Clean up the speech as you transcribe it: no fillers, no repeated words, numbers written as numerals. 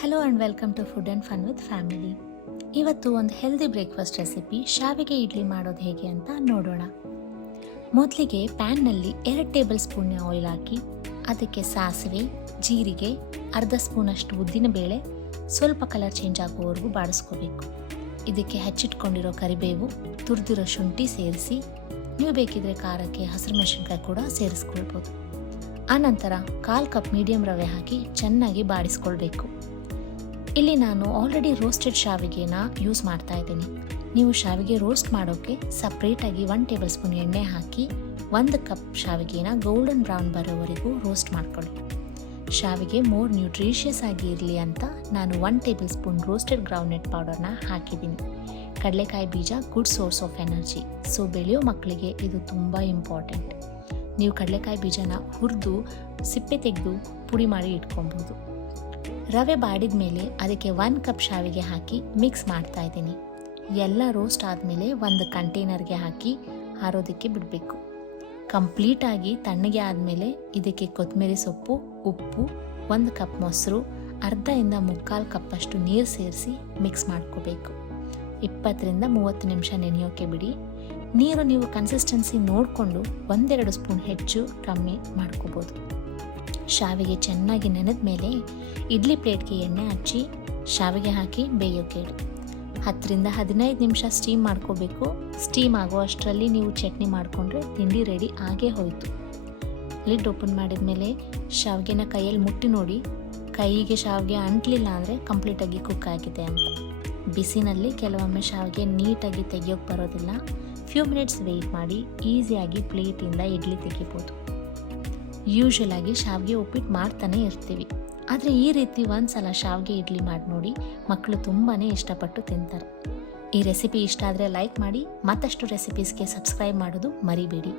Hello and welcome to food and fun with family. ಇವತ್ತು ಒಂದು healthy breakfast recipe ಶಾವಿಗೆ ಇಡ್ಲಿ ಮಾಡೋದು ಹೇಗೆ ಅಂತ ನೋಡೋಣ. ಮೊದಲಿಗೆ ಪ್ಯಾನ್ನಲ್ಲಿ 2 ಟೇಬಲ್ ಸ್ಪೂನ್ ಆಯಿಲ್ ಹಾಕಿ ಅದಕ್ಕೆ ಸಾಸಿವೆ, ಜೀರಿಗೆ, ಅರ್ಧ ಸ್ಪೂನಷ್ಟು ಉದ್ದಿನಬೇಳೆ, ಸ್ವಲ್ಪ ಕಲರ್ ಚೇಂಜ್ ಆಗುವವರೆಗೂ ಬಾಡಿಸ್ಕೋಬೇಕು. ಇದಕ್ಕೆ ಹೆಚ್ಚಿಟ್ಕೊಂಡಿರೋ ಕರಿಬೇವು, ತುರಿದಿರೋ ಶುಂಠಿ ಸೇರಿಸಿ, ನೀವು ಬೇಕಿದ್ರೆ ಖಾರಕ್ಕೆ ಹಸಿರು ಮೆಣಸಿನ್ಕಾಯಿ ಕೂಡ ಸೇರಿಸ್ಕೊಳ್ಬೋದು. ಆನಂತರ 1/4 ಕಪ್ ಮೀಡಿಯಂ ರವೆ ಹಾಕಿ ಚೆನ್ನಾಗಿ ಬಾಡಿಸ್ಕೊಳ್ಬೇಕು. ಇಲ್ಲಿ ನಾನು ಆಲ್ರೆಡಿ ರೋಸ್ಟೆಡ್ ಶಾವಿಗೆನ ಯೂಸ್ ಮಾಡ್ತಾ ಇದ್ದೀನಿ. ನೀವು ಶಾವಿಗೆ ರೋಸ್ಟ್ ಮಾಡೋಕ್ಕೆ ಸಪ್ರೇಟಾಗಿ 1 ಟೇಬಲ್ ಸ್ಪೂನ್ ಎಣ್ಣೆ ಹಾಕಿ 1 ಕಪ್ ಶಾವಿಗೆನ ಗೋಲ್ಡನ್ ಬ್ರೌನ್ ಬರೋವರೆಗೂ ರೋಸ್ಟ್ ಮಾಡ್ಕೊಳ್ಳಿ. ಶಾವಿಗೆ ಮೋರ್ ನ್ಯೂಟ್ರಿಷಿಯಸ್ ಆಗಿ ಇರಲಿ ಅಂತ ನಾನು 1 ಟೇಬಲ್ ಸ್ಪೂನ್ ರೋಸ್ಟೆಡ್ ಗ್ರೌಂಡ್ನಟ್ ಪೌಡರ್ನ ಹಾಕಿದ್ದೀನಿ. ಕಡಲೆಕಾಯಿ ಬೀಜ good source of energy, so ಬೆಳೆಯೋ ಮಕ್ಕಳಿಗೆ ಇದು ತುಂಬ ಇಂಪಾರ್ಟೆಂಟ್. ನೀವು ಕಡಲೆಕಾಯಿ ಬೀಜನ ಹುರಿದು ಸಿಪ್ಪೆ ತೆಗೆದು ಪುಡಿ ಮಾಡಿ ಇಟ್ಕೊಬೋದು. ರವೆ ಬಾಡಿದ ಮೇಲೆ ಅದಕ್ಕೆ 1 ಕಪ್ ಶಾವಿಗೆ ಹಾಕಿ ಮಿಕ್ಸ್ ಮಾಡ್ತಾ ಇದ್ದೀನಿ. ಎಲ್ಲ ರೋಸ್ಟ್ ಆದಮೇಲೆ ಒಂದು ಕಂಟೈನರ್ಗೆ ಹಾಕಿ ಆರೋದಕ್ಕೆ ಬಿಡಬೇಕು. ಕಂಪ್ಲೀಟಾಗಿ ತಣ್ಣಗೆ ಆದಮೇಲೆ ಇದಕ್ಕೆ ಕೊತ್ತಂಬರಿ ಸೊಪ್ಪು, ಉಪ್ಪು, 1 ಕಪ್ ಮೊಸರು, ಅರ್ಧದಿಂದ 3/4 ಕಪ್ಪಷ್ಟು ನೀರು ಸೇರಿಸಿ ಮಿಕ್ಸ್ ಮಾಡ್ಕೋಬೇಕು. 20ರಿಂದ 30 ನಿಮಿಷ ನೆನೆಯೋಕ್ಕೆ ಬಿಡಿ. ನೀರು ನೀವು ಕನ್ಸಿಸ್ಟೆನ್ಸಿ ನೋಡಿಕೊಂಡು 1-2 ಸ್ಪೂನ್ ಹೆಚ್ಚು ಕಮ್ಮಿ ಮಾಡ್ಕೋಬೋದು. ಶಾವಿಗೆ ಚೆನ್ನಾಗಿ ನೆನೆದ ಮೇಲೆ ಇಡ್ಲಿ ಪ್ಲೇಟ್ಗೆ ಎಣ್ಣೆ ಹಚ್ಚಿ ಶಾವಿಗೆ ಹಾಕಿ ಬೇಯೋಕೆ ಇಡಿ. 10ರಿಂದ 15 ನಿಮಿಷ ಸ್ಟೀಮ್ ಮಾಡ್ಕೋಬೇಕು. ಸ್ಟೀಮ್ ಆಗೋ ಅಷ್ಟರಲ್ಲಿ ನೀವು ಚಟ್ನಿ ಮಾಡಿಕೊಂಡ್ರೆ ತಿಂಡಿ ರೆಡಿ ಆಗೇ ಹೋಯಿತು. ಲಿಡ್ ಓಪನ್ ಮಾಡಿದ ಮೇಲೆ ಶಾವಿಗೆನ ಕೈಯಲ್ಲಿ ಮುಟ್ಟಿ ನೋಡಿ. ಕೈಗೆ ಶಾವಿಗೆ ಅಂಟಲಿಲ್ಲ ಅಂದರೆ ಕಂಪ್ಲೀಟಾಗಿ ಕುಕ್ ಆಗಿದೆ ಅಂತ. ಬಿಸಿನಲ್ಲಿ ಕೆಲವೊಮ್ಮೆ ಶಾವಿಗೆ ನೀಟಾಗಿ ತೆಗಿಯೋಕ್ಕೆ ಬರೋದಿಲ್ಲ. ಫ್ಯೂ ಮಿನಿಟ್ಸ್ ವೆಯ್ಟ್ ಮಾಡಿ ಈಸಿಯಾಗಿ ಪ್ಲೇಟಿಂದ ಇಡ್ಲಿ ತೆಗಿಬೋದು. ಯೂಶ್ವಲ್ ಆಗಿ ಶಾವಿಗೆ ಉಪ್ಪಿಟ್ಟು ಮಾಡ್ತಾನೆ ಇರ್ತೀವಿ, ಆದರೆ ಈ ರೀತಿ ಒಂದ್ಸಲ ಶಾವಿಗೆ ಇಡ್ಲಿ ಮಾಡಿ ನೋಡಿ, ಮಕ್ಕಳು ತುಂಬಾ ಇಷ್ಟಪಟ್ಟು ತಿಂತಾರೆ. ಈ ರೆಸಿಪಿ ಇಷ್ಟ ಆದರೆ ಲೈಕ್ ಮಾಡಿ, ಮತ್ತಷ್ಟು ರೆಸಿಪೀಸ್ಗೆ ಸಬ್ಸ್ಕ್ರೈಬ್ ಮಾಡೋದು ಮರಿಬೇಡಿ.